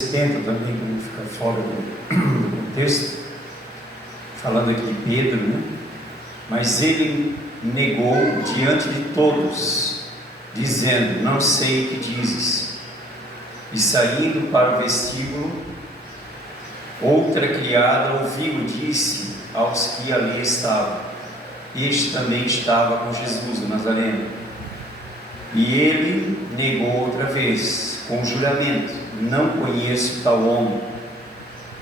70 também, para não ficar fora do contexto, falando aqui de Pedro, né? Mas ele negou diante de todos, dizendo: não sei o que dizes. E saindo para o vestíbulo, outra criada ouviu e disse aos que ali estavam: este também estava com Jesus, o Nazareno. E ele negou outra vez, com juramento: não conheço tal homem.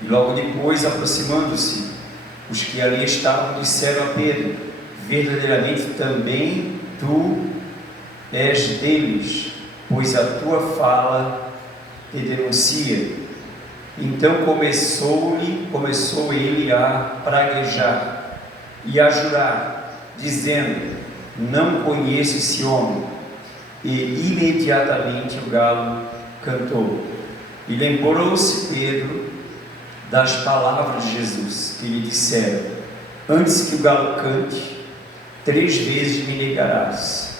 E logo depois, aproximando-se, os que ali estavam disseram a Pedro: verdadeiramente também tu és deles, pois a tua fala te denuncia. Então começou ele a praguejar e a jurar, dizendo: não conheço esse homem. E imediatamente o galo cantou. E lembrou-se Pedro das palavras de Jesus, que lhe disseram: antes que o galo cante, 3 vezes me negarás.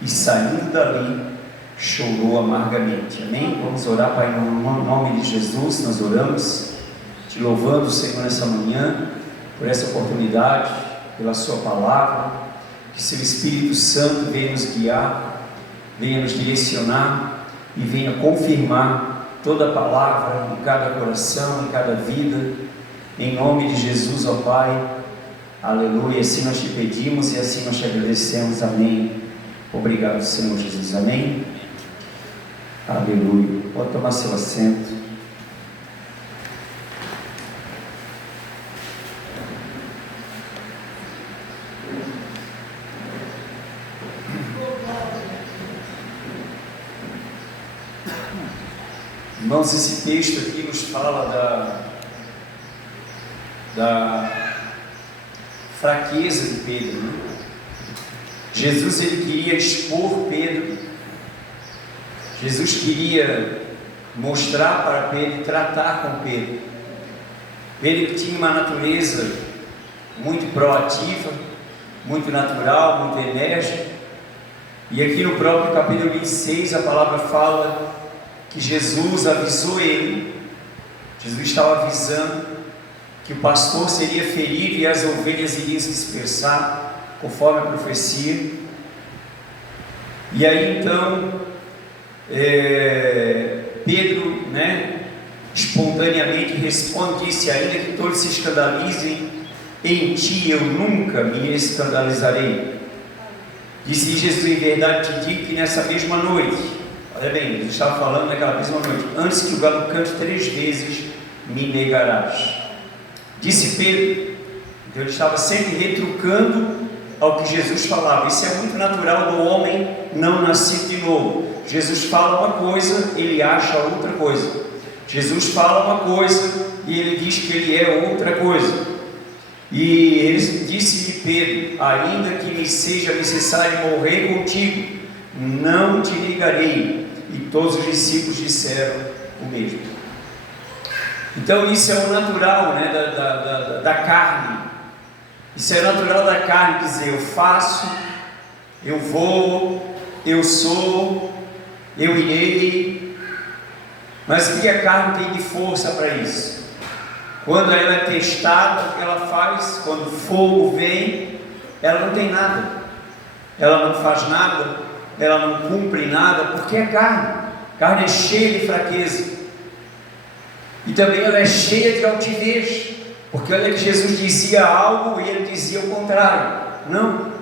E saindo dali, chorou amargamente. Amém? Vamos orar, Pai, no nome de Jesus. Nós oramos, te louvando, Senhor, nessa manhã, por essa oportunidade, pela sua palavra. Que seu Espírito Santo venha nos guiar, venha nos direcionar e venha confirmar toda a palavra em cada coração, em cada vida, em nome de Jesus, ó Pai. Aleluia. Assim nós te pedimos e assim nós te agradecemos. Amém. Obrigado, Senhor Jesus. Amém. Aleluia. Pode tomar seu assento. Irmãos, esse texto aqui nos fala da fraqueza de Pedro, né? Jesus, ele queria expor Pedro. Jesus queria mostrar para Pedro, tratar com Pedro. Pedro tinha uma natureza muito proativa, muito natural, muito enérgica. E aqui no próprio capítulo 26 a palavra fala que Jesus avisou ele. Jesus estava avisando que o pastor seria ferido e as ovelhas iriam se dispersar, conforme a profecia. E aí então Pedro, espontaneamente responde, disse: ainda que todos se escandalizem, em ti eu nunca me escandalizarei. Disse Jesus: em verdade te digo que nessa mesma noite, olha bem, ele estava falando naquela mesma noite, antes que o galo cante 3 vezes, me negarás. Disse Pedro. Então ele estava sempre retrucando ao que Jesus falava. Isso é muito natural do homem não nascido de novo. Jesus fala uma coisa, ele acha outra coisa. Jesus fala uma coisa e ele diz que ele é outra coisa. E ele disse de Pedro: ainda que me seja necessário morrer contigo, não te negarei. E todos os discípulos disseram o mesmo. Então isso é o natural, da carne. Isso é natural da carne, dizer: eu faço, eu vou, eu sou, eu irei. Mas o que a carne tem de força para isso? Quando ela é testada, o que ela faz? Quando o fogo vem, ela não tem nada, ela não faz nada, ela não cumpre nada, porque é carne. Carne é cheia de fraqueza. E também ela é cheia de altivez, porque olha que Jesus dizia algo e ele dizia o contrário. Não.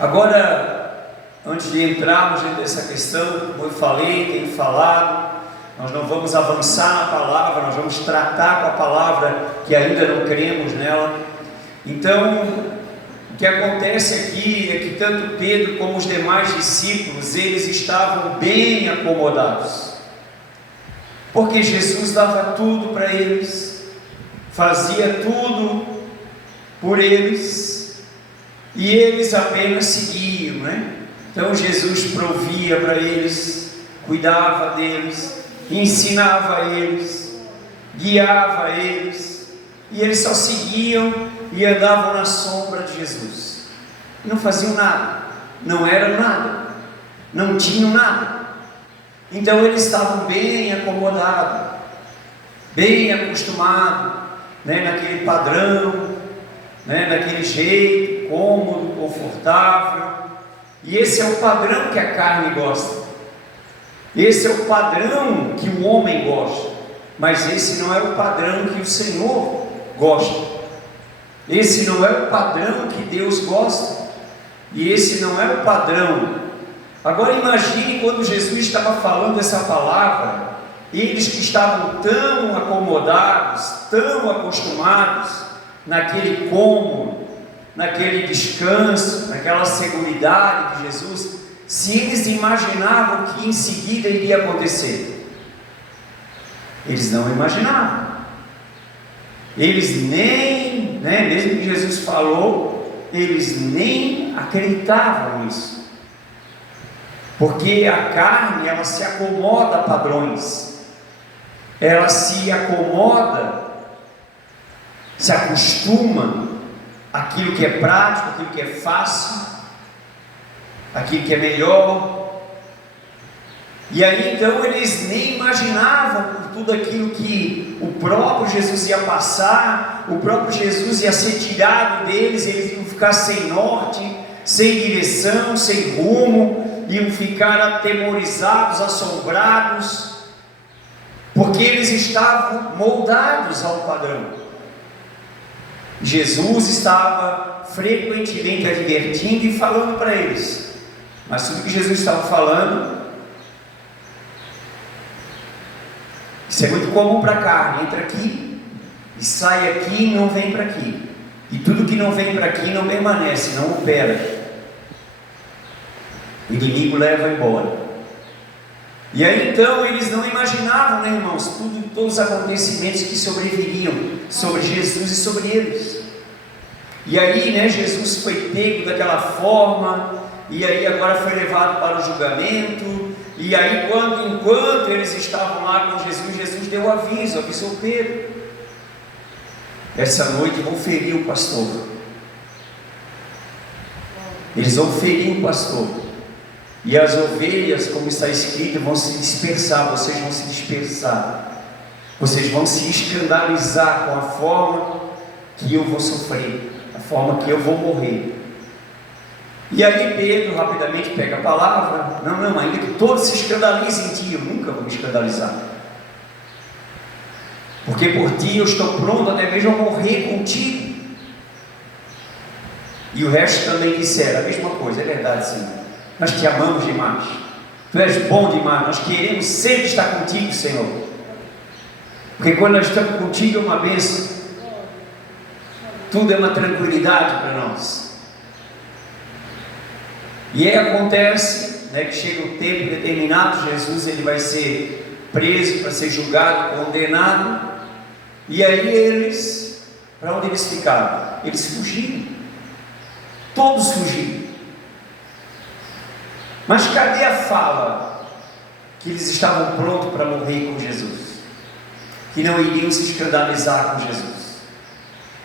Agora, antes de entrarmos dentro dessa questão, como eu falei, tenho falado, nós não vamos avançar na palavra, nós vamos tratar com a palavra que ainda não cremos nela. Então, o que acontece aqui é que tanto Pedro como os demais discípulos, eles estavam bem acomodados, porque Jesus dava tudo para eles, fazia tudo por eles, e eles apenas seguiam, Então Jesus provia para eles, cuidava deles, ensinava eles, guiava eles, e eles só seguiam e andavam na sombra de Jesus, não faziam nada, não eram nada, não tinham nada. Então eles estavam bem acomodados, bem acostumados, né, naquele padrão, né, naquele jeito, cômodo, confortável. E esse é o padrão que a carne gosta. Esse é o padrão que o homem gosta. Mas esse não é o padrão que o Senhor gosta. Esse não é o padrão que Deus gosta. E esse não é o padrão. Agora imagine quando Jesus estava falando essa palavra, eles que estavam tão acomodados, tão acostumados naquele cômodo, naquele descanso, naquela seguridade de Jesus, se eles imaginavam que em seguida iria acontecer. Eles não imaginavam. Eles nem, mesmo que Jesus falou, eles nem acreditavam nisso. Porque a carne, ela se acomoda a padrões, ela se acomoda, se acostuma àquilo que é prático, àquilo que é fácil, aquilo que é melhor. E aí então eles nem imaginavam por tudo aquilo que o próprio Jesus ia passar, o próprio Jesus ia ser tirado deles, eles iam ficar sem norte, sem direção, sem rumo, iam ficar atemorizados, assombrados, porque eles estavam moldados ao padrão. Jesus estava frequentemente advertindo e falando para eles, mas tudo que Jesus estava falando, isso é muito comum para a carne, entra aqui e sai aqui e não vem para aqui, e tudo que não vem para aqui não permanece, não opera, o inimigo leva embora. E aí então eles não imaginavam, né, irmãos, todos os acontecimentos que sobreviriam sobre Jesus e sobre eles. E aí, né, Jesus foi pego daquela forma, e aí agora foi levado para o julgamento. E aí enquanto eles estavam lá com Jesus, Jesus deu avisou Pedro: essa noite vão ferir o pastor. Eles vão ferir o pastor. E as ovelhas, como está escrito, vão se dispersar, vocês vão se dispersar. Vocês vão se escandalizar com a forma que eu vou sofrer, a forma que eu vou morrer. E aí Pedro rapidamente pega a palavra: não, ainda que todos se escandalizem em ti, eu nunca vou me escandalizar. Porque por ti eu estou pronto até mesmo a morrer contigo. E o resto também disseram a mesma coisa: é verdade, Senhor. Nós te amamos demais, tu és bom demais, nós queremos sempre estar contigo, Senhor, porque quando nós estamos contigo é uma bênção, tudo é uma tranquilidade para nós. E aí acontece, né, que chega um tempo determinado, Jesus ele vai ser preso para ser julgado, condenado, e aí eles, para onde eles ficaram? Eles fugiram, todos fugiram. Mas cadê a fala que eles estavam prontos para morrer com Jesus, que não iriam se escandalizar com Jesus?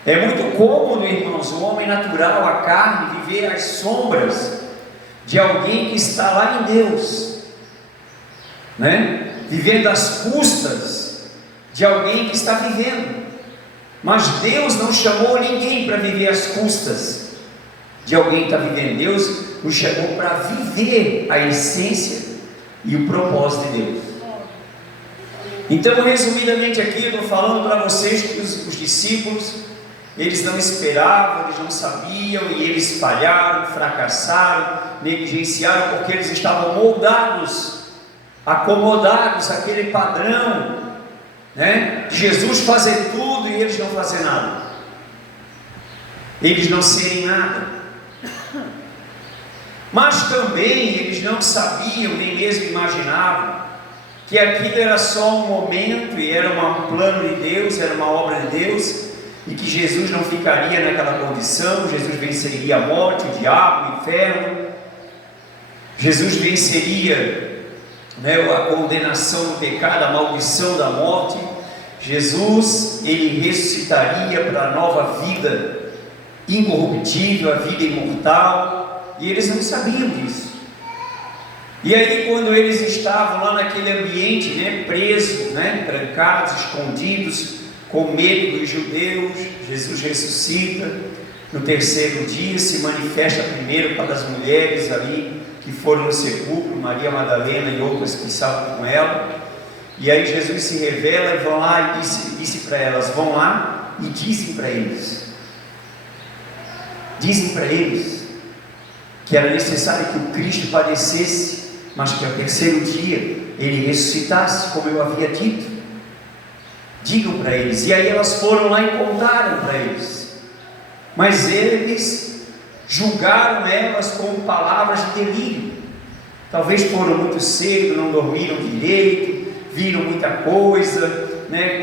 É muito cômodo, irmãos, o homem natural, a carne, viver às sombras de alguém que está lá em Deus, né? Vivendo às custas de alguém que está vivendo. Mas Deus não chamou ninguém para viver às custas de alguém que está vivendo. Deus nos chamou para viver a essência e o propósito de Deus. Então, resumidamente aqui, eu estou falando para vocês que os discípulos, eles não esperavam, eles não sabiam, e eles falharam, fracassaram, negligenciaram, porque eles estavam moldados, acomodados àquele padrão, né, de Jesus fazer tudo e eles não fazer nada, eles não serem nada. Mas também eles não sabiam, nem mesmo imaginavam, que aquilo era só um momento, e era um plano de Deus, era uma obra de Deus, e que Jesus não ficaria naquela condição. Jesus venceria a morte, o diabo, o inferno. Jesus venceria, né, a condenação do pecado, a maldição da morte. Jesus, ele ressuscitaria para a nova vida incorruptível, a vida imortal. E eles não sabiam disso. E aí, quando eles estavam lá naquele ambiente, né, presos, né, trancados, escondidos, com medo dos judeus, Jesus ressuscita. No terceiro dia se manifesta primeiro para as mulheres ali que foram no sepulcro, Maria Madalena e outras que estavam com ela. E aí Jesus se revela e vão lá e disse para elas: vão lá e dizem para eles que era necessário que o Cristo padecesse, mas que ao terceiro dia ele ressuscitasse, como eu havia dito. Digam para eles. E aí elas foram lá e contaram para eles, mas eles julgaram elas com palavras de delírio. Talvez foram muito cedo, não dormiram direito, viram muita coisa, né,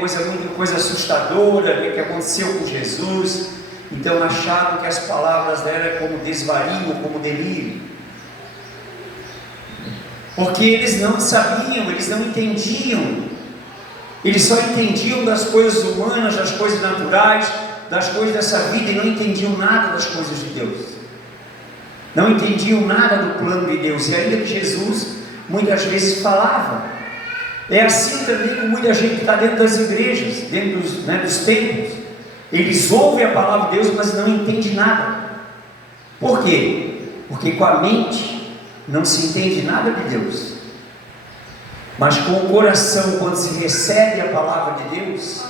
coisa assustadora, né, que aconteceu com Jesus. Então acharam que as palavras dela eram como desvario, como delírio, porque eles não sabiam, eles não entendiam. Eles só entendiam das coisas humanas, das coisas naturais, das coisas dessa vida, e não entendiam nada das coisas de Deus. Não entendiam nada do plano de Deus. E ainda que Jesus muitas vezes falava. É assim também com muita gente que está dentro das igrejas, dentro dos templos. Eles ouvem a palavra de Deus, mas não entendem nada. Por quê? Porque com a mente não se entende nada de Deus. Mas com o coração, quando se recebe a palavra de Deus,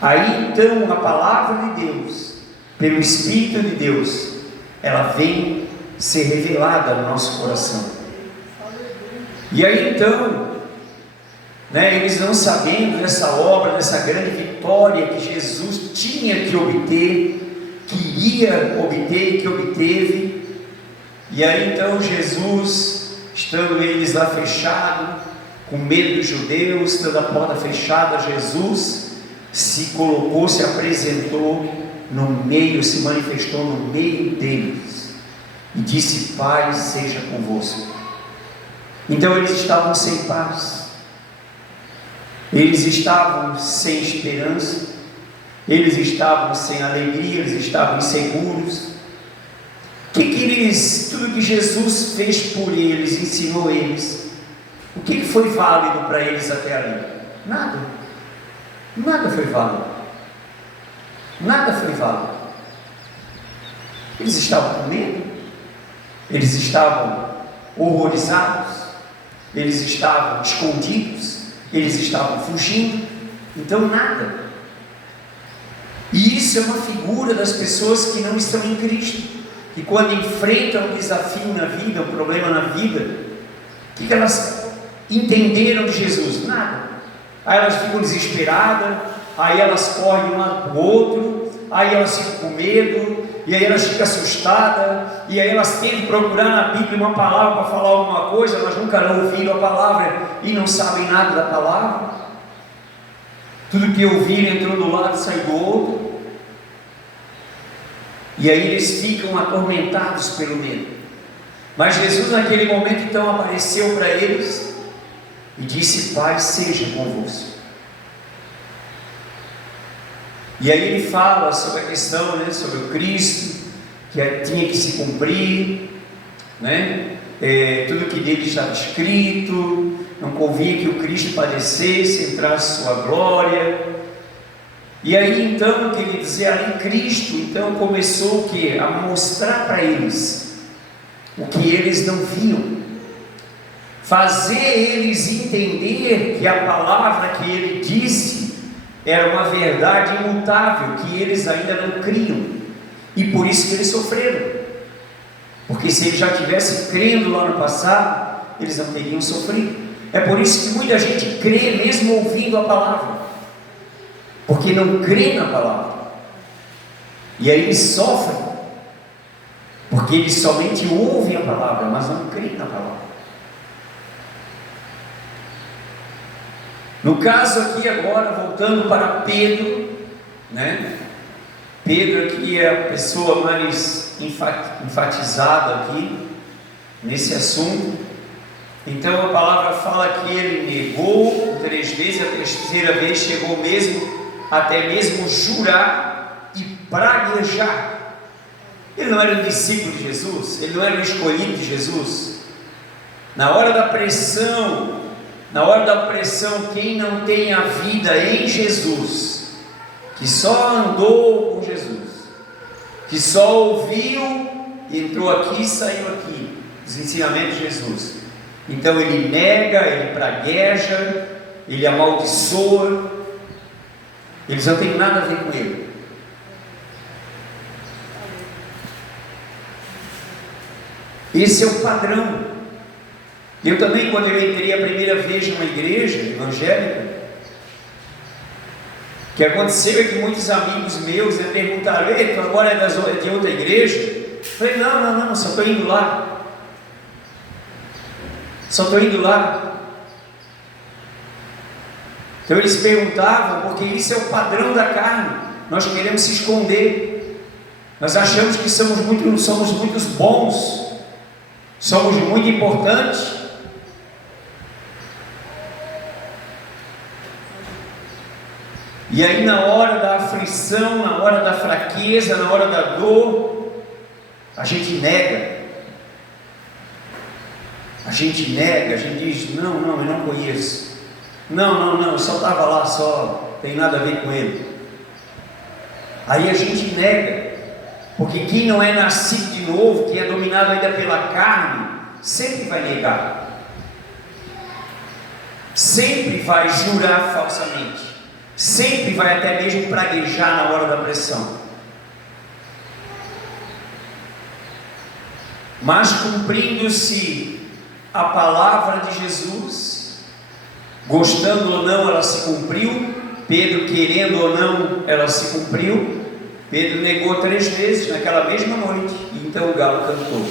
aí então a palavra de Deus, pelo Espírito de Deus, ela vem ser revelada no nosso coração. E aí então, eles não sabendo dessa obra, dessa grande vitória que Jesus tinha que obter, queria obter e que obteve. E aí então Jesus, estando eles lá fechados, com medo dos judeus, estando a porta fechada, Jesus se colocou, se apresentou no meio, se manifestou no meio deles e disse: paz seja convosco. Então eles estavam sem paz, eles estavam sem esperança, eles estavam sem alegria, eles estavam inseguros. Tudo que Jesus fez por eles, ensinou eles, o que foi válido para eles até ali? Nada foi válido, nada foi válido. Eles estavam com medo, eles estavam horrorizados, eles estavam escondidos, eles estavam fugindo, então nada. E isso é uma figura das pessoas que não estão em Cristo, que quando enfrentam um desafio na vida, um problema na vida, o que elas entenderam de Jesus? Nada. Aí elas ficam desesperadas, aí elas correm de um lado para o outro, aí elas ficam com medo, e aí elas ficam assustadas, e aí elas tentam procurar na Bíblia uma palavra para falar alguma coisa, mas nunca ouviram a palavra e não sabem nada da palavra. Tudo que ouviram entrou do lado e saiu do outro. E aí eles ficam atormentados pelo medo. Mas Jesus naquele momento então apareceu para eles e disse: paz seja convosco. E aí ele fala sobre a questão, sobre o Cristo, que tinha que se cumprir, tudo que dele estava escrito, não convinha que o Cristo padecesse, entrasse sua glória. E aí então, que ele dizia ali, Cristo então começou o que? A mostrar para eles o que eles não viam, fazer eles entender que a palavra que ele disse era uma verdade imutável, que eles ainda não criam, e por isso que eles sofreram, porque se eles já tivessem crendo lá no passado, eles não teriam sofrido. É por isso que muita gente crê mesmo ouvindo a palavra, porque não crê na palavra, e aí eles sofrem, porque eles somente ouvem a palavra, mas não creem na palavra. No caso aqui agora, voltando para Pedro, Pedro aqui é a pessoa mais enfatizada aqui, nesse assunto. Então a palavra fala que ele negou 3 vezes, a terceira vez chegou mesmo, até mesmo jurar e praguejar. Ele não era um discípulo de Jesus, ele não era um escolhido de Jesus, Na hora da pressão, quem não tem a vida em Jesus, que só andou com Jesus, que só ouviu, entrou aqui e saiu aqui, os ensinamentos de Jesus, então ele nega, ele pragueja, ele amaldiçoa, eles não têm nada a ver com ele. Esse é o padrão. Eu também, quando eu entrei a primeira vez numa igreja evangélica, o que aconteceu é que muitos amigos meus me perguntaram: ei, tu agora é de outra igreja? Eu falei: não, só estou indo lá. Então eles perguntavam, porque isso é o padrão da carne. Nós queremos se esconder, nós achamos que somos muito bons, somos muito importantes. E aí, na hora da aflição, na hora da fraqueza, na hora da dor, a gente nega, a gente diz: não, eu não conheço, não, eu só estava lá, só tem nada a ver com ele. Aí a gente nega, porque quem não é nascido de novo, quem é dominado ainda pela carne, sempre vai negar, sempre vai jurar falsamente, sempre vai até mesmo praguejar na hora da pressão. Mas cumprindo-se a palavra de Jesus, gostando ou não, ela se cumpriu. Pedro querendo ou não, ela se cumpriu. Pedro negou 3 vezes naquela mesma noite, e então o galo cantou.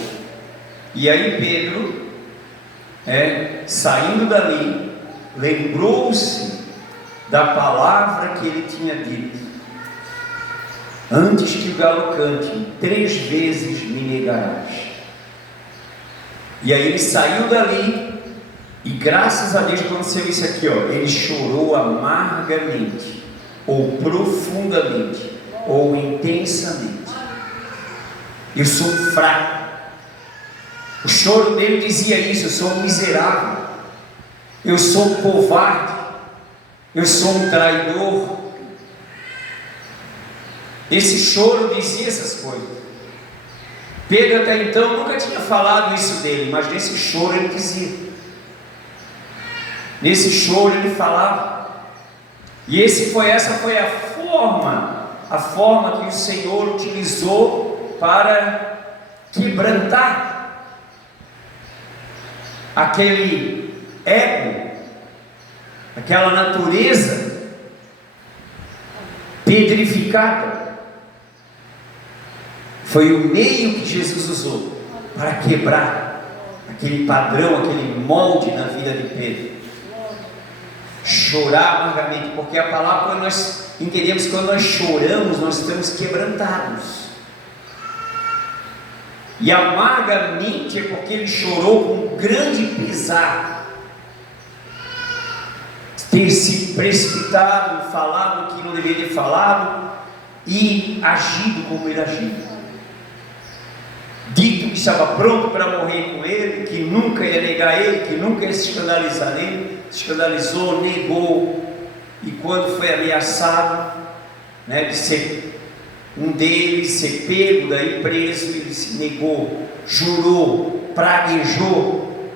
E aí Pedro, saindo dali, lembrou-se da palavra que ele tinha dito: antes que o galo cante, 3 vezes me negarás. E aí ele saiu dali, e graças a Deus aconteceu isso aqui, ele chorou amargamente, ou profundamente, ou intensamente. Eu sou fraco. O choro dele dizia isso: eu sou um miserável, eu sou um covarde, eu sou um traidor. Esse choro dizia essas coisas. Pedro até então nunca tinha falado isso dele, mas nesse choro ele dizia, nesse choro ele falava. E essa foi a forma que o Senhor utilizou para quebrantar aquele ego, aquela natureza pedrificada. Foi o meio que Jesus usou para quebrar aquele padrão, aquele molde na vida de Pedro. Chorar amargamente, porque a palavra, quando nós entendemos que quando nós choramos, nós estamos quebrantados. E amargamente é porque ele chorou com grande pesar, ter se precipitado, falado o que não deveria ter falado e agido como ele agiu. Dito que estava pronto para morrer com ele, que nunca ia negar ele, que nunca ia se escandalizar nele, se escandalizou, negou, e quando foi ameaçado, de ser um deles, ser pego, daí preso, ele se negou, jurou, praguejou.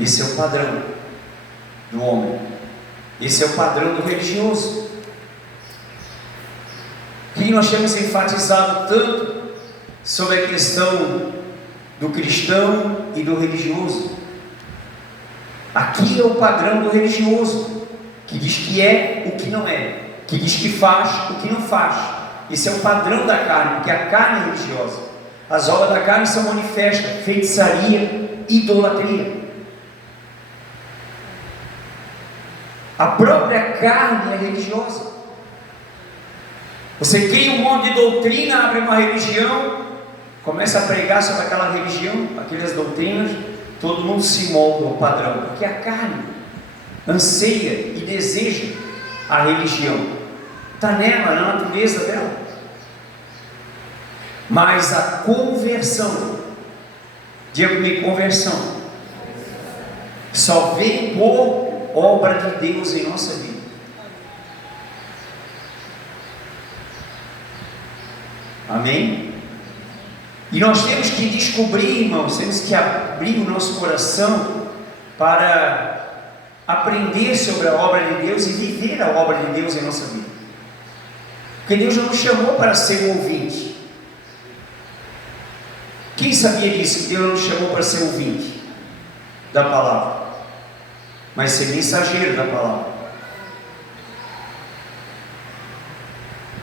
Esse é o padrão do homem, esse é o padrão do religioso. Que nós temos enfatizado tanto sobre a questão do cristão e do religioso. Aqui é o padrão do religioso, que diz que é o que não é, que diz que faz o que não faz. Esse é o padrão da carne, porque a carne é religiosa. As obras da carne são manifestas: feitiçaria, idolatria. A própria carne é religiosa. Você cria um monte de doutrina, abre uma religião, começa a pregar sobre aquela religião, aquelas doutrinas, todo mundo se molda ao padrão, porque a carne anseia e deseja a religião, está nela, na natureza dela. Mas a conversão Diga comigo, conversão. Só vem por obra de Deus em nossa vida. Amém? E nós temos que descobrir, irmãos, temos que abrir o nosso coração para aprender sobre a obra de Deus e viver a obra de Deus em nossa vida. Porque Deus não nos chamou para ser um ouvinte. Quem sabia disso? Que Deus não nos chamou para ser ouvinte da palavra, mas ser mensageiro da palavra.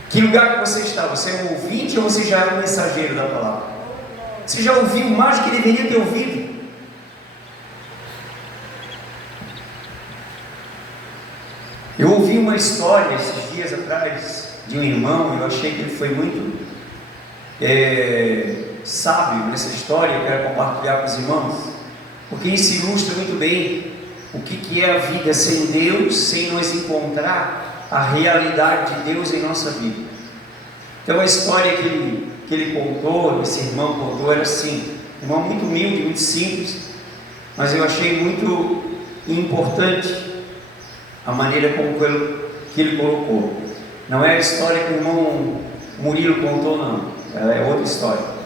Que lugar que você está? Você é um ouvinte ou você já é um mensageiro da palavra? Você já ouviu mais do que deveria ter ouvido? Eu ouvi uma história esses dias atrás de um irmão, eu achei que ele foi muito sábio nessa história, eu quero compartilhar com os irmãos, porque isso ilustra muito bem o que é a vida sem Deus, sem nós encontrar a realidade de Deus em nossa vida. Então a história que ele contou, esse irmão contou, era assim, um irmão muito humilde, muito simples, mas eu achei muito importante a maneira como que ele colocou. Não é a história que o irmão Murilo contou, não, ela é outra história.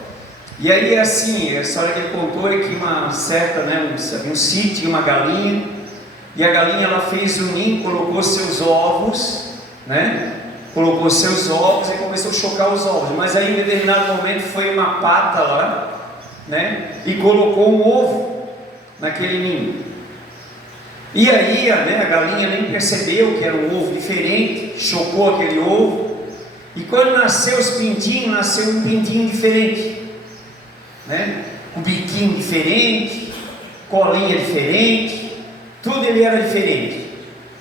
E aí assim, a história que ele contou é que uma certa, um sítio, tinha uma galinha, e a galinha ela fez um ninho, colocou seus ovos, colocou seus ovos e começou a chocar os ovos, mas aí em determinado momento foi uma pata lá, e colocou um ovo naquele ninho. E aí a galinha nem percebeu que era um ovo diferente, chocou aquele ovo, e quando nasceu os pintinhos, nasceu um pintinho diferente, com biquinho diferente, colinha diferente, tudo ele era diferente.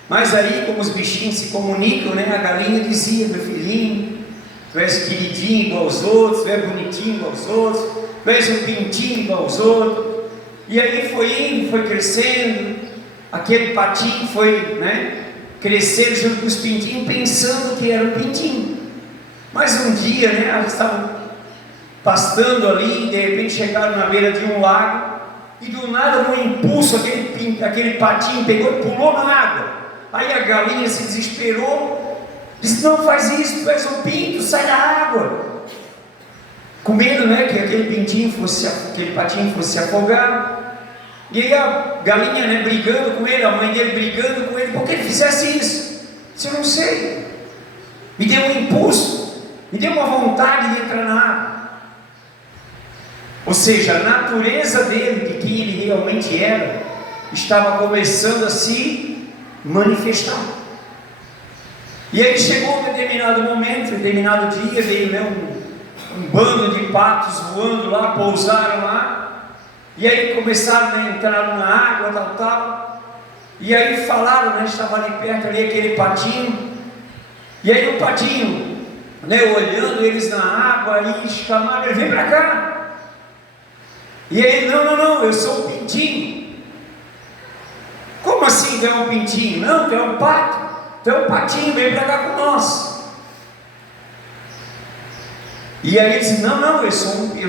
Mas aí, como os bichinhos se comunicam, a galinha dizia: meu filhinho, tu és queridinho igual aos outros, tu és bonitinho igual aos outros, tu és um pintinho igual aos outros. E aí foi indo, foi crescendo, aquele patinho foi crescendo junto com os pintinhos, pensando que era um pintinho. Mas um dia, elas estavam pastando ali, e de repente chegaram na beira de um lago, e do nada, num impulso, aquele patinho pegou e pulou na água. Aí a galinha se desesperou, disse: não faz isso, tu és um pinto, sai da água. Com medo, que aquele patinho fosse se afogar. E aí a galinha, brigando com ele, a mãe dele brigando com ele: por que ele fizesse isso? Disse: eu não sei, me deu um impulso, me deu uma vontade de entrar na água. Ou seja, a natureza dele, de quem ele realmente era, estava começando a se manifestar. E aí chegou um determinado momento, um determinado dia, veio um bando de patos voando lá, pousaram lá, e aí começaram a entrar na água, tal, e aí falaram, estava ali perto, ali aquele patinho, e aí o patinho, olhando eles na água, aí chamaram ele: vem para cá. E aí: não, eu sou um pintinho. Como assim tu é um pintinho? Não, tu é um pato, tu é um patinho, vem para cá com nós. E aí ele disse: não, eu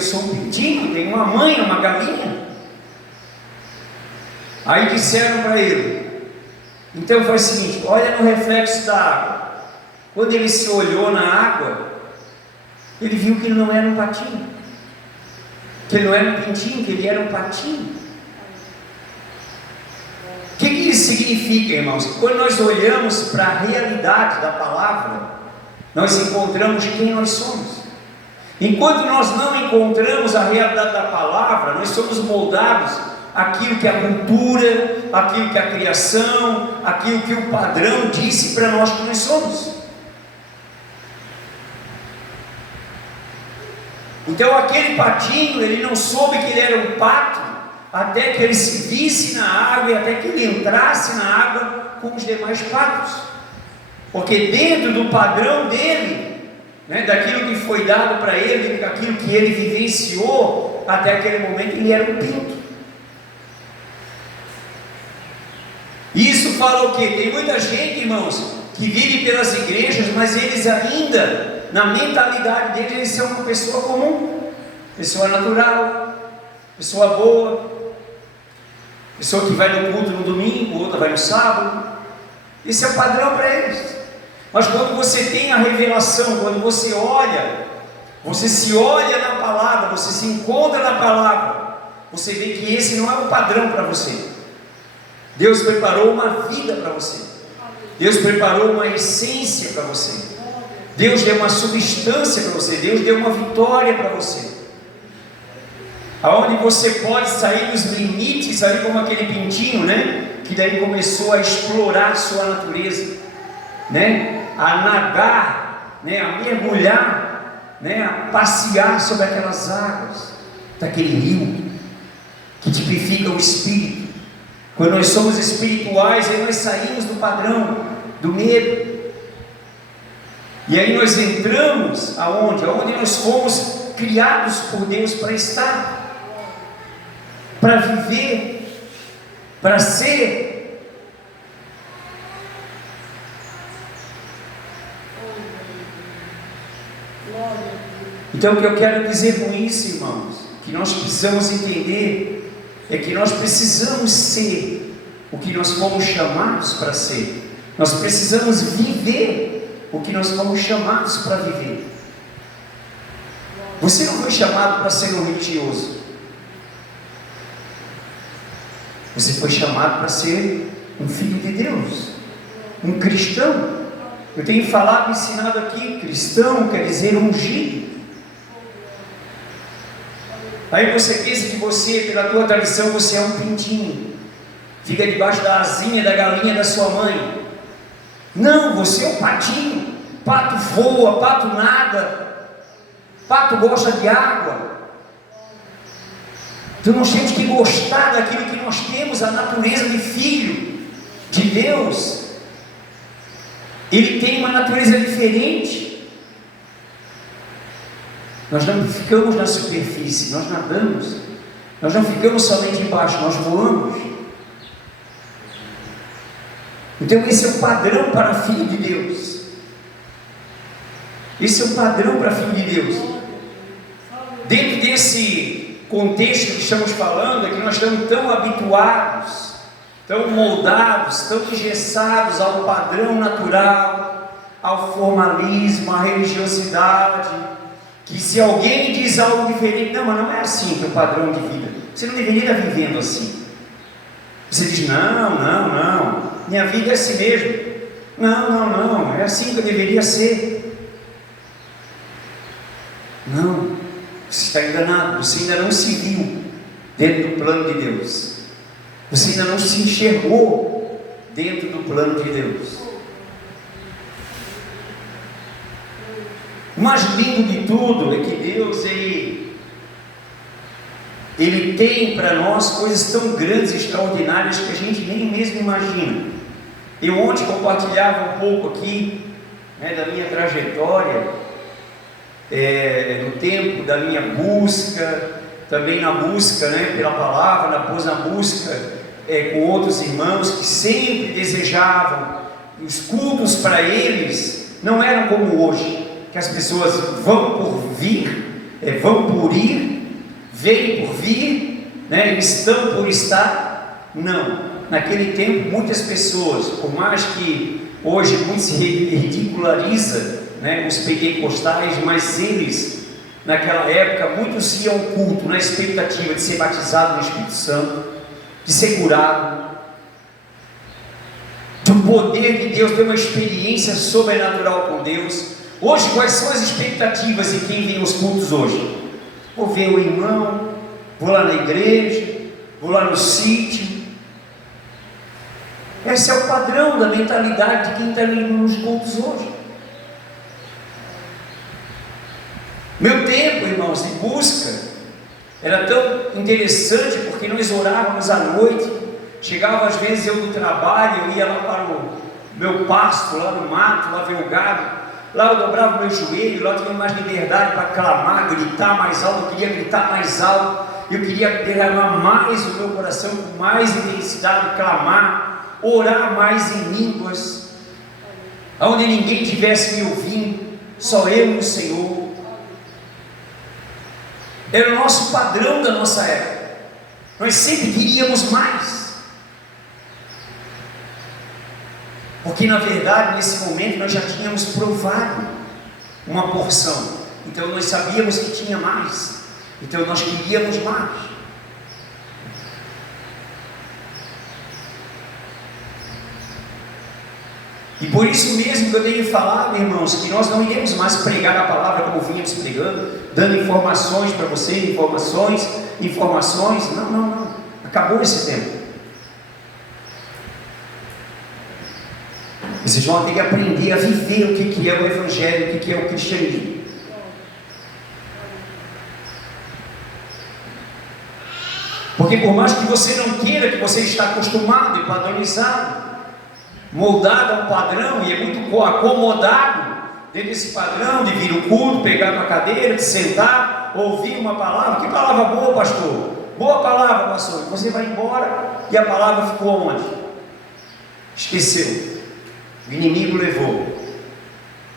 sou um pintinho, tenho uma mãe, uma galinha. Aí disseram para ele: então foi o seguinte, olha no reflexo da água. Quando ele se olhou na água, ele viu que ele não era um patinho, que ele não era um pintinho, que ele era um patinho. O que isso significa, irmãos? Quando nós olhamos para a realidade da palavra, nós encontramos quem nós somos. Enquanto nós não encontramos a realidade da palavra, nós somos moldados àquilo que a cultura, aquilo que a criação, aquilo que o padrão disse para nós que nós somos. Então aquele patinho, ele não soube que ele era um pato, até que ele se visse na água e até que ele entrasse na água com os demais patos, porque dentro do padrão dele, daquilo que foi dado para ele, daquilo que ele vivenciou, até aquele momento ele era um pinto. Isso fala o quê? Tem muita gente, irmãos, que vive pelas igrejas, mas eles ainda, na mentalidade deles, eles são uma pessoa comum, pessoa natural, pessoa boa, pessoa que vai no culto no domingo, outra vai no sábado. Esse é o padrão para eles. Mas quando você tem a revelação, quando você olha, você se olha na palavra, você se encontra na palavra, você vê que esse não é o padrão para você. Deus preparou uma vida para você. Deus preparou uma essência para você. Deus deu uma substância para você. Deus deu uma vitória para você. Aonde você pode sair dos limites, ali como aquele pintinho, né? Que daí começou a explorar sua natureza, né? A nadar, né? A mergulhar, né? A passear sobre aquelas águas daquele rio que tipifica o espírito. Quando nós somos espirituais, aí nós saímos do padrão do medo. E aí nós entramos aonde? Aonde nós fomos criados por Deus para estar, para viver, para ser. Então o que eu quero dizer com isso, irmãos, que nós precisamos entender é que nós precisamos ser o que nós fomos chamados para ser. Nós precisamos viver o que nós fomos chamados para viver. Você não foi chamado para ser um religioso. Você foi chamado para ser um filho de Deus, um cristão. Eu tenho falado, ensinado aqui, cristão quer dizer ungido. Aí você pensa que você, pela tua tradição, você é um pintinho, fica debaixo da asinha da galinha da sua mãe. Não, você é um patinho. Pato voa, pato nada, pato gosta de água. Então nós temos que gostar daquilo que nós temos, a natureza de filho de Deus. Ele tem uma natureza diferente. Nós não ficamos na superfície, nós nadamos. Nós não ficamos somente embaixo, nós voamos. Então esse é o padrão para filho de Deus. Esse é o padrão para filho de Deus. Dentro desse contexto que estamos falando, é que nós estamos tão habituados, tão moldados, tão engessados ao padrão natural, ao formalismo, à religiosidade, que se alguém diz algo diferente, não, mas não é assim que é o padrão de vida. Você não deveria estar vivendo assim. Você diz, não, minha vida é assim mesmo. Não, é assim que eu deveria ser. Não, você está enganado, você ainda não se viu dentro do plano de Deus. Você ainda não se enxergou dentro do plano de Deus. O mais lindo de tudo é que Deus, Ele tem para nós coisas tão grandes e extraordinárias que a gente nem mesmo imagina. Eu ontem compartilhava um pouco aqui, né, da minha trajetória, no tempo da minha busca, também na busca, né, pela palavra, depois na busca com outros irmãos que sempre desejavam. Os cultos para eles não eram como hoje, que as pessoas vão por vir, vão por ir, vêm por vir, né, estão por estar. Não, naquele tempo muitas pessoas, por mais que hoje muito se ridiculariza, né, os pentecostais, mas eles, naquela época, muitos iam ao culto na expectativa de ser batizado no Espírito Santo, de ser curado, do poder de Deus, ter uma experiência sobrenatural com Deus. Hoje, quais são as expectativas de quem vem aos cultos hoje? Vou ver o irmão, vou lá na igreja, vou lá no sítio. Esse é o padrão da mentalidade de quem está indo nos cultos hoje. Meu tempo, irmãos, de busca era tão interessante, porque nós orávamos à noite. Chegava às vezes eu do trabalho, eu ia lá para o meu pasto, lá no mato, lá ver o gado. Lá eu dobrava o meu joelho, lá eu tinha mais liberdade para clamar, gritar mais alto. Eu queria gritar mais alto, eu queria derramar mais o meu coração com mais intensidade, clamar, orar mais em línguas, onde ninguém tivesse me ouvindo, só eu e o Senhor. Era o nosso padrão da nossa época. Nós sempre queríamos mais. Porque na verdade, nesse momento, nós já tínhamos provado uma porção. Então nós sabíamos que tinha mais. Então nós queríamos mais. E por isso mesmo que eu tenho falado, irmãos, que nós não iremos mais pregar a palavra como vínhamos pregando, dando informações para você, informações. Não. Acabou esse tempo. Vocês vão ter que aprender a viver o que é o Evangelho, o que é o cristianismo. Porque por mais que você não queira, que você está acostumado e padronizado, moldado a um padrão, e é muito acomodado dentro desse padrão de vir o culto, pegar uma cadeira, de sentar, ouvir uma palavra. Que palavra boa, pastor? Boa palavra, pastor. Você vai embora e a palavra ficou onde? Esqueceu. O inimigo levou.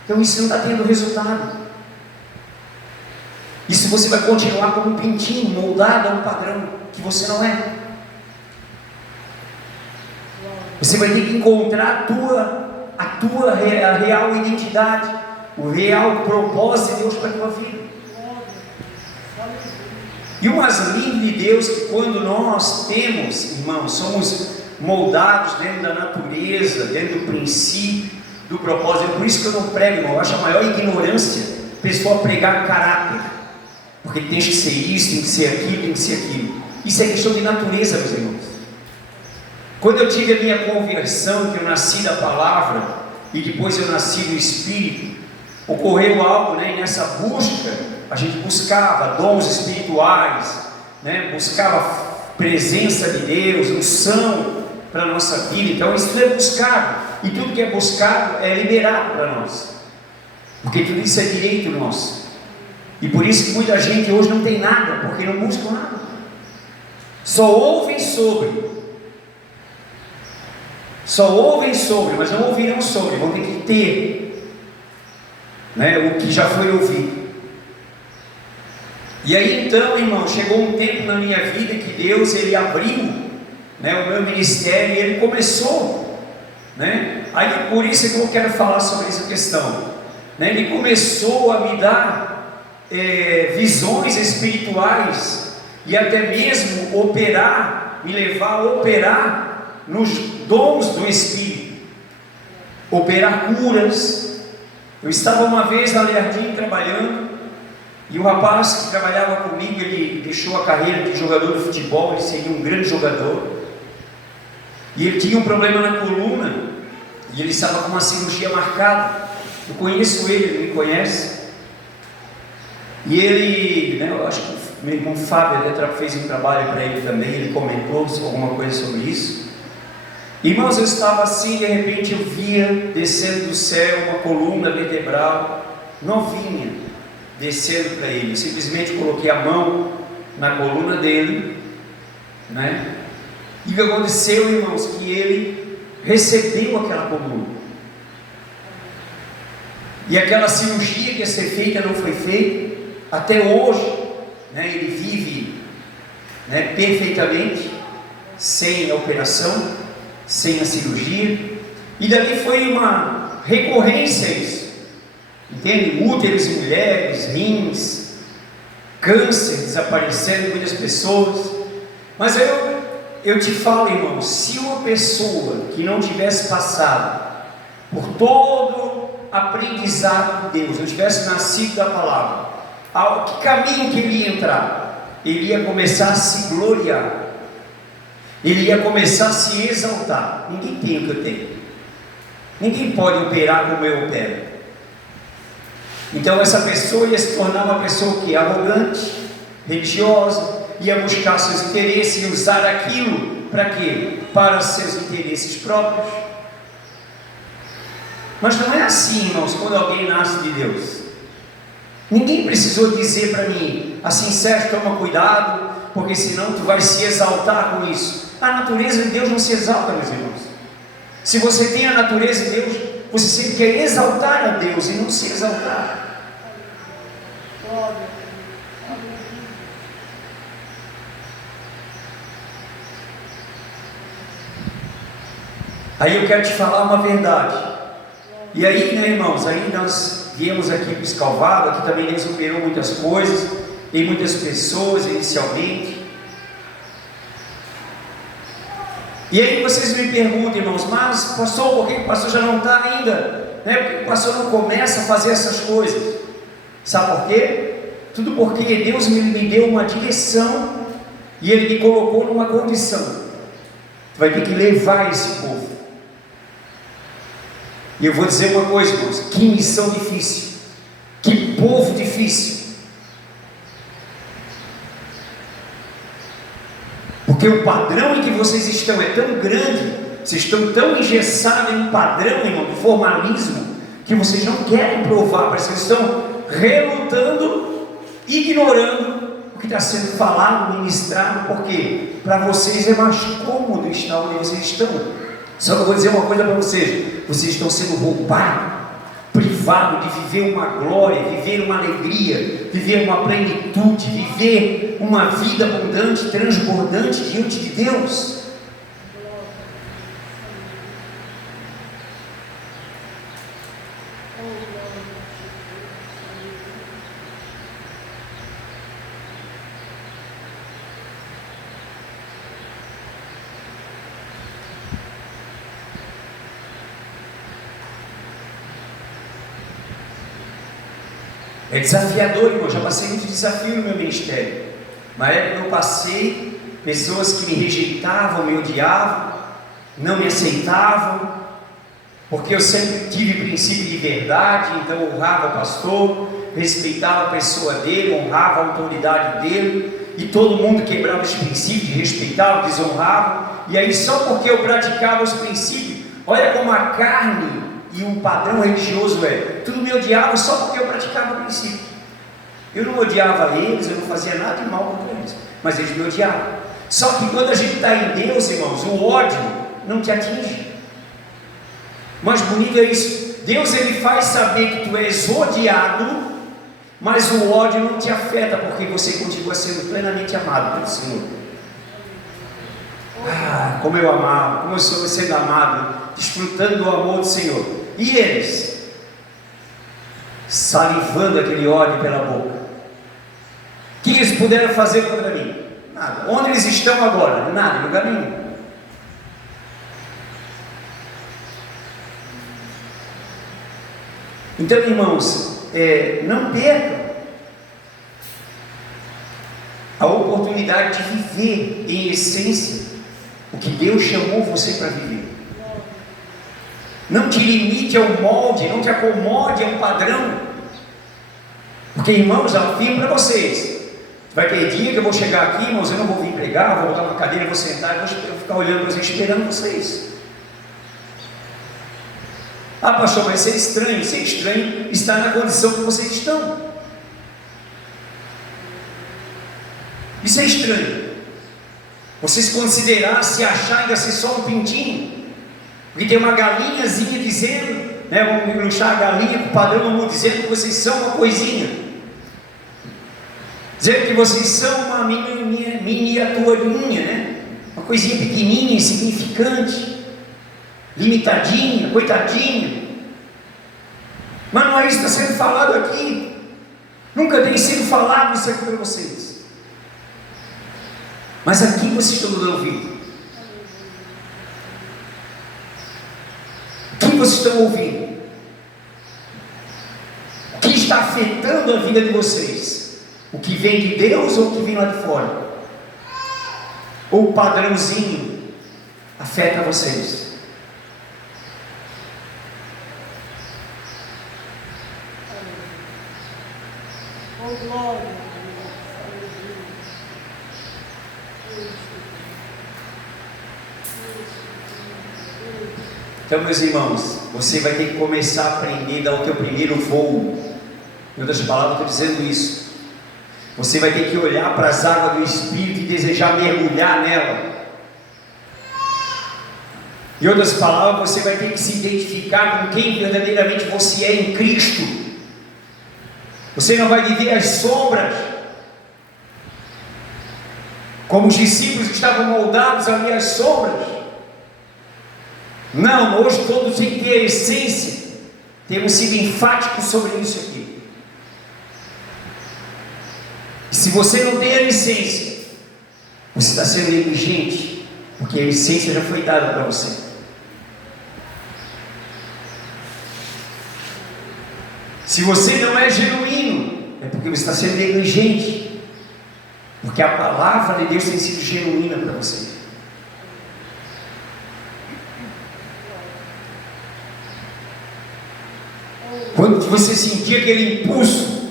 Então isso não está tendo resultado. Isso você vai continuar como um pintinho, moldado a um padrão que você não é. Você vai ter que encontrar a tua real identidade, o real propósito de Deus para a tua vida. E o mais lindo de Deus é que quando nós temos, irmãos, somos moldados dentro da natureza, dentro do princípio, do propósito. É por isso que eu não prego, irmão. Eu acho a maior ignorância a pessoa pregar caráter, porque tem que ser isso, tem que ser aquilo, tem que ser aquilo. Isso é questão de natureza, meus irmãos. Quando eu tive a minha conversão, que eu nasci da palavra e depois eu nasci do Espírito, ocorreu algo, né? E nessa busca, a gente buscava dons espirituais, né? Buscava presença de Deus, unção para a nossa vida. Então isso é buscado, e tudo que é buscado é liberado para nós, porque tudo isso é direito nosso. E por isso que muita gente hoje não tem nada, porque não busca nada, só ouvem sobre, mas não ouvirão sobre, vão ter que ter, né, o que já foi ouvido. E aí então, irmão, chegou um tempo na minha vida que Deus, Ele abriu, né, o meu ministério, e Ele começou, né, aí por isso que eu quero falar sobre essa questão, né, Ele começou a me dar visões espirituais, e até mesmo operar, me levar a operar nos dons do Espírito, operar curas. Eu estava uma vez na Jardim trabalhando, e o rapaz que trabalhava comigo, ele deixou a carreira de jogador de futebol, ele seria um grande jogador, e ele tinha um problema na coluna, e ele estava com uma cirurgia marcada. Eu conheço ele me conhece, e ele, né, eu acho que meu irmão Fábio até fez um trabalho para ele também, ele comentou alguma coisa sobre isso. Irmãos, eu estava assim, de repente eu via descendo do céu uma coluna vertebral novinha, descendo para ele. Eu simplesmente coloquei a mão na coluna dele, né? E o que aconteceu, irmãos, que ele recebeu aquela coluna, e aquela cirurgia que ia ser feita não foi feita. Até hoje, né, ele vive, né, perfeitamente, sem a operação, sem a cirurgia. E dali foi uma recorrência isso, entende? Úteros em mulheres, rins, câncer desaparecendo em muitas pessoas. Mas eu te falo, irmão, se uma pessoa que não tivesse passado por todo aprendizado de Deus, não tivesse nascido da palavra, que caminho que ele ia entrar? Ele ia começar a se gloriar, ele ia começar a se exaltar. Ninguém tem o que eu tenho, ninguém pode operar como eu opero. Então essa pessoa ia se tornar uma pessoa que é arrogante, religiosa, ia buscar seus interesses e usar aquilo para quê? Para seus interesses próprios. Mas não é assim, irmãos, quando alguém nasce de Deus. Ninguém precisou dizer para mim assim: Sérgio, toma cuidado, porque senão tu vai se exaltar com isso. A natureza de Deus não se exalta, meus irmãos. Se você tem a natureza de Deus, você sempre quer exaltar a Deus e não se exaltar. Aí eu quero te falar uma verdade. E aí, né, irmãos, aí nós viemos aqui para o Escalvado, aqui também Deus operou muitas coisas, em muitas pessoas inicialmente. E aí vocês me perguntam, irmãos, mas pastor, por que o pastor já não está ainda? Né? Por que o pastor não começa a fazer essas coisas? Sabe por quê? Tudo porque Deus me deu uma direção e Ele me colocou numa condição. Tu vai ter que levar esse povo. E eu vou dizer uma coisa, irmãos, que missão difícil, que povo difícil. Porque o padrão em que vocês estão é tão grande, vocês estão tão engessados em um padrão, irmão, de formalismo, que vocês não querem provar, parece que estão relutando, ignorando o que está sendo falado, ministrado, porque para vocês é mais cômodo estar onde vocês estão. Só que eu vou dizer uma coisa para vocês estão sendo roubados, privados de viver uma glória, viver uma alegria, viver uma plenitude, viver uma vida abundante, transbordante diante de Deus. É desafiador, irmão. Já passei muito desafio no meu ministério. Na época eu passei, pessoas que me rejeitavam, me odiavam, não me aceitavam, porque eu sempre tive princípio de verdade, então eu honrava o pastor, respeitava a pessoa dele, honrava a autoridade dele, e todo mundo quebrava os princípios, respeitava, desonrava, e aí só porque eu praticava os princípios, olha como a carne e o padrão religioso tudo me odiava só porque eu praticava o princípio. Eu não odiava eles, eu não fazia nada de mal contra eles, mas eles me odiavam. Só que quando a gente está em Deus, irmãos, o ódio não te atinge. Mas bonito é isso, Deus ele faz saber que tu és odiado, mas o ódio não te afeta, porque você continua sendo plenamente amado pelo Senhor. Ah, como eu amava, como eu sou sendo amado, desfrutando do amor do Senhor. E eles, salivando aquele ódio pela boca. O que eles puderam fazer contra mim? Nada. Onde eles estão agora? Nada, em lugar nenhum. Então, irmãos, não percam a oportunidade de viver em essência o que Deus chamou você para viver. Não te limite ao molde, não te acomode a um padrão. Porque, irmãos, eu afirmo para vocês, vai ter dia que eu vou chegar aqui, irmãos, eu não vou vir pregar, vou botar uma cadeira, vou sentar, eu vou ficar olhando para vocês, esperando vocês. Ah, pastor, mas isso é estranho. Isso é estranho estar na condição que vocês estão. Isso é estranho. Vocês considerar, se achar ainda ser só um pintinho, porque tem uma galinhazinha dizendo, né, vamos luxar a galinha com o padrão, vamos dizendo que vocês são uma coisinha, dizendo que vocês são uma miniaturinha, né, uma coisinha pequenininha, insignificante, limitadinha, coitadinha. Mas não é isso que está sendo falado aqui. Nunca tem sido falado isso aqui para vocês. Mas aqui vocês estão dando ouvido. O que vocês estão ouvindo? O que está afetando a vida de vocês? O que vem de Deus ou o que vem lá de fora? Ou o padrãozinho afeta vocês? Oh, glória. Então, meus irmãos, você vai ter que começar a aprender a dar o teu primeiro voo. Em outras palavras, eu estou dizendo isso. Você vai ter que olhar para as águas do Espírito e desejar mergulhar nela. Em outras palavras, você vai ter que se identificar com quem verdadeiramente você é em Cristo. Você não vai viver as sombras, como os discípulos estavam moldados ali às sombras. Não, hoje todos têm que ter a essência. Temos sido enfáticos sobre isso aqui. Se você não tem a essência, você está sendo negligente, porque a essência já foi dada para você. Se você não é genuíno, é porque você está sendo negligente, porque a palavra de Deus tem sido genuína para você. Quando você sentir aquele impulso,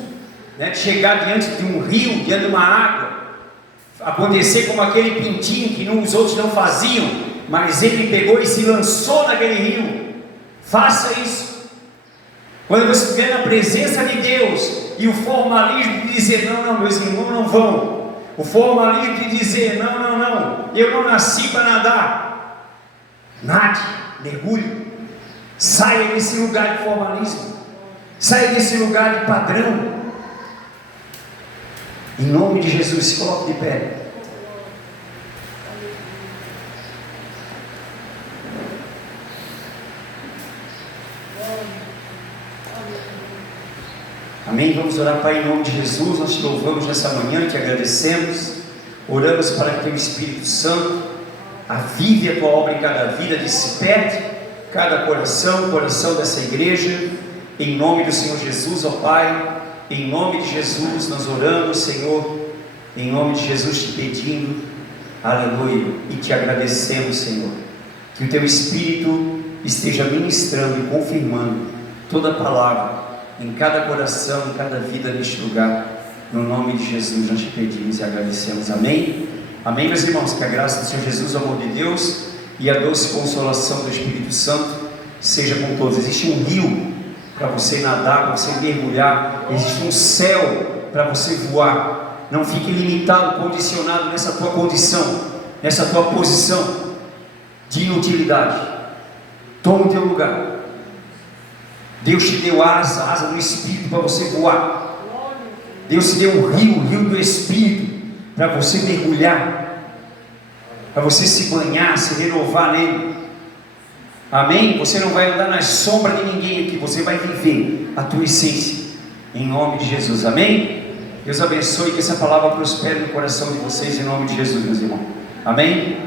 né, de chegar diante de um rio, diante de uma água, acontecer como aquele pintinho que os outros não faziam, mas ele pegou e se lançou naquele rio, faça isso. Quando você estiver na presença de Deus, e o formalismo de dizer, não, meus irmãos não vão, o formalismo de dizer, não, eu não nasci para nadar, nade, mergulhe, saia desse lugar de formalismo, saia desse lugar de padrão, em nome de Jesus, se coloque de pé. Amém? Vamos orar, Pai, em nome de Jesus. Nós te louvamos nessa manhã, te agradecemos, oramos para que teu Espírito Santo avive a tua obra em cada vida, desperte cada coração dessa igreja, em nome do Senhor Jesus, ó Pai, em nome de Jesus nós oramos, Senhor, em nome de Jesus te pedindo, aleluia, e te agradecemos, Senhor, que o teu Espírito esteja ministrando e confirmando toda a palavra em cada coração, em cada vida neste lugar, no nome de Jesus nós te pedimos e agradecemos, amém? Amém, meus irmãos, que a graça do Senhor Jesus, o amor de Deus e a doce consolação do Espírito Santo seja com todos. Existe um rio para você nadar, para você mergulhar, existe um céu para você voar. Não fique limitado, condicionado nessa tua condição, nessa tua posição de inutilidade. Toma o teu lugar. Deus te deu asa do Espírito para você voar. Deus te deu o rio do Espírito para você mergulhar, para você se banhar, se renovar nele. Amém? Você não vai andar na sombra de ninguém aqui, você vai viver a tua essência, em nome de Jesus, amém? Deus abençoe, que essa palavra prospere no coração de vocês, em nome de Jesus, meus irmãos, amém?